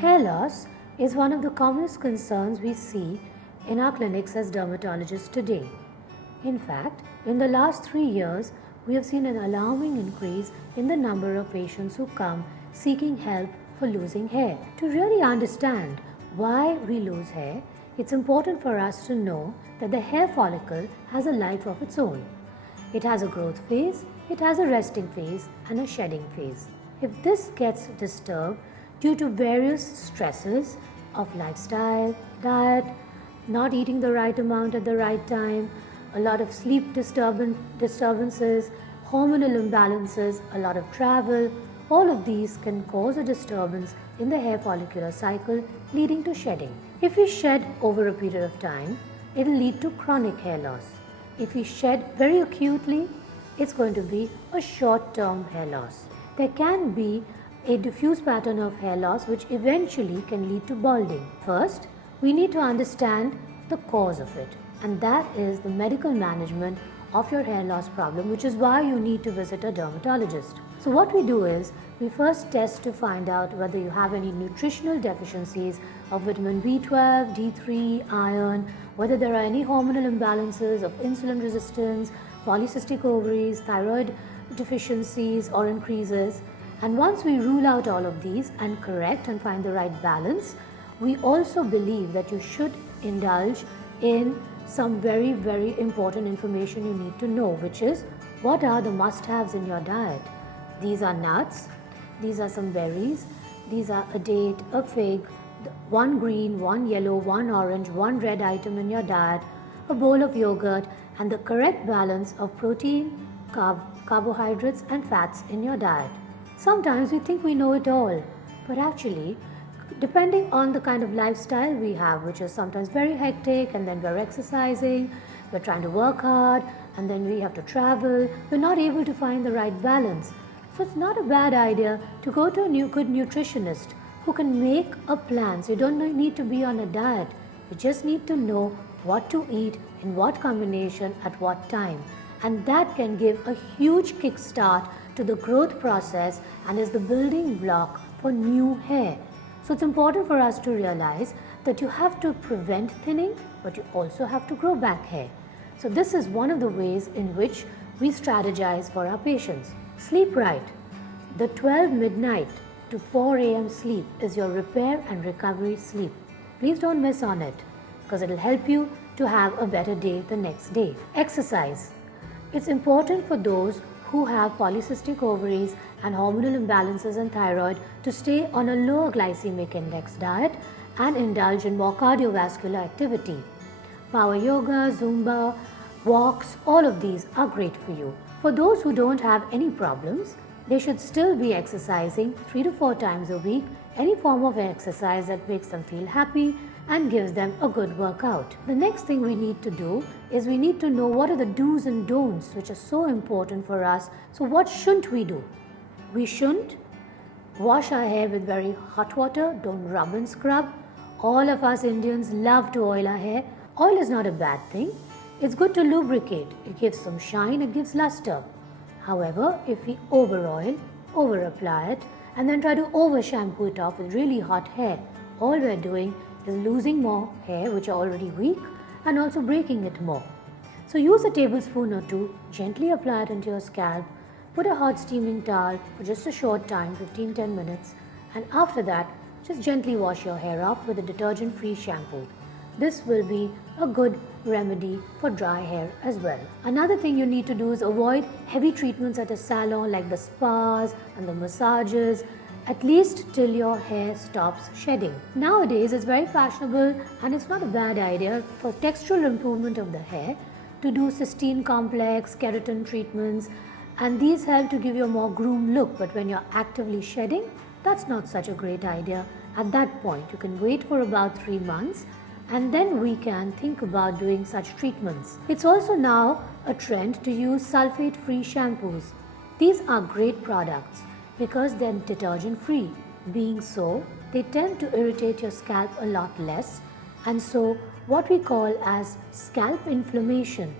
Hair loss is one of the commonest concerns we see in our clinics as dermatologists today. In fact, in the last 3 years, we have seen an alarming increase in the number of patients who come seeking help for losing hair. To really understand why we lose hair, it's important for us to know that the hair follicle has a life of its own. It has a growth phase, it has a resting phase, and a shedding phase. If this gets disturbed due to various stresses of lifestyle, diet, not eating the right amount at the right time, a lot of sleep disturbances, hormonal imbalances, a lot of travel, all of these can cause a disturbance in the hair follicular cycle leading to shedding. If we shed over a period of time, it will lead to chronic hair loss. If we shed very acutely, it's going to be a short-term hair loss. There can be a diffuse pattern of hair loss which eventually can lead to balding. First, we need to understand the cause of it, and that is the medical management of your hair loss problem, which is why you need to visit a dermatologist. So what we do is, we first test to find out whether you have any nutritional deficiencies of vitamin B12, D3, iron, whether there are any hormonal imbalances of insulin resistance, polycystic ovaries, thyroid deficiencies or increases. And once we rule out all of these and correct and find the right balance, we also believe that you should indulge in some very, very important information you need to know, which is what are the must-haves in your diet. These are nuts, these are some berries, these are a date, a fig, one green, one yellow, one orange, one red item in your diet, a bowl of yogurt, and the correct balance of protein, carbohydrates and fats in your diet. Sometimes we think we know it all, but actually, depending on the kind of lifestyle we have, which is sometimes very hectic, and then we're exercising, we're trying to work hard, and then we have to travel, we're not able to find the right balance. So it's not a bad idea to go to a good nutritionist who can make a plan. So you don't need to be on a diet. You just need to know what to eat, in what combination, at what time. And that can give a huge kickstart to the growth process and is the building block for new hair. So it's important for us to realize that you have to prevent thinning, but you also have to grow back hair. So this is one of the ways in which we strategize for our patients. Sleep right. The 12 midnight to 4 a.m. sleep is your repair and recovery sleep. Please don't miss on it, because it will help you to have a better day the next day. Exercise. It's important for those who have polycystic ovaries and hormonal imbalances and thyroid to stay on a lower glycemic index diet and indulge in more cardiovascular activity. Power yoga, Zumba, walks, all of these are great for you. For those who don't have any problems, they should still be exercising 3 to 4 times a week, any form of exercise that makes them feel happy and gives them a good workout. The next thing we need to do is we need to know what are the do's and don'ts, which are so important for us. So what shouldn't we do? We shouldn't wash our hair with very hot water. Don't rub and scrub. All of us Indians love to oil our hair. Oil is not a bad thing. It's good to lubricate. It gives some shine, it gives luster. However, if we over oil, over apply it, and then try to over shampoo it off with really hot hair, all we're doing is losing more hair which are already weak and also breaking it more. So use a tablespoon or two, gently apply it into your scalp, put a hot steaming towel for just a short time, 15-10 minutes, and after that, just gently wash your hair off with a detergent-free shampoo. This will be a good remedy for dry hair as well. Another thing you need to do is avoid heavy treatments at a salon like the spas and the massages, at least till your hair stops shedding. Nowadays, it's very fashionable and it's not a bad idea for textural improvement of the hair to do cysteine complex, keratin treatments, and these help to give you a more groomed look. But when you're actively shedding, that's not such a great idea. At that point, you can wait for about 3 months and then we can think about doing such treatments. It's also now a trend to use sulphate-free shampoos. These are great products because they're detergent-free. Being so, they tend to irritate your scalp a lot less, and so what we call as scalp inflammation,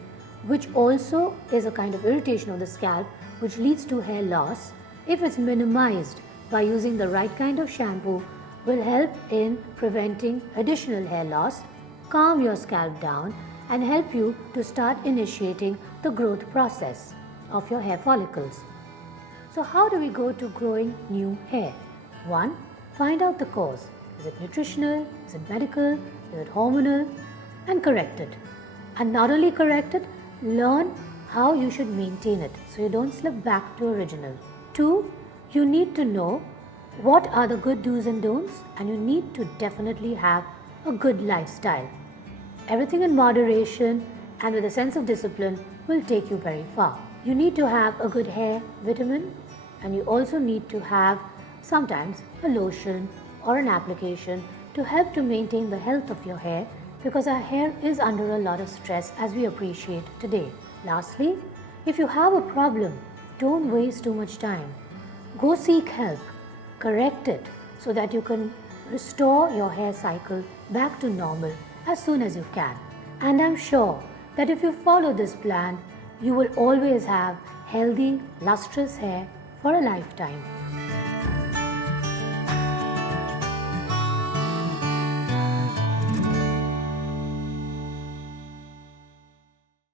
which also is a kind of irritation of the scalp which leads to hair loss, if it's minimized by using the right kind of shampoo will help in preventing additional hair loss, calm your scalp down, and help you to start initiating the growth process of your hair follicles. So how do we go to growing new hair? 1. Find out the cause. Is it nutritional? Is it medical? Is it hormonal? And correct it. And not only correct it, learn how you should maintain it so you don't slip back to original. 2. You need to know what are the good do's and don'ts, and you need to definitely have a good lifestyle. Everything in moderation and with a sense of discipline will take you very far. You need to have a good hair vitamin, and you also need to have sometimes a lotion or an application to help to maintain the health of your hair, because our hair is under a lot of stress, as we appreciate today. Lastly, if you have a problem, don't waste too much time. Go seek help, correct it so that you can restore your hair cycle back to normal as soon as you can. And I'm sure that if you follow this plan, you will always have healthy, lustrous hair for a lifetime.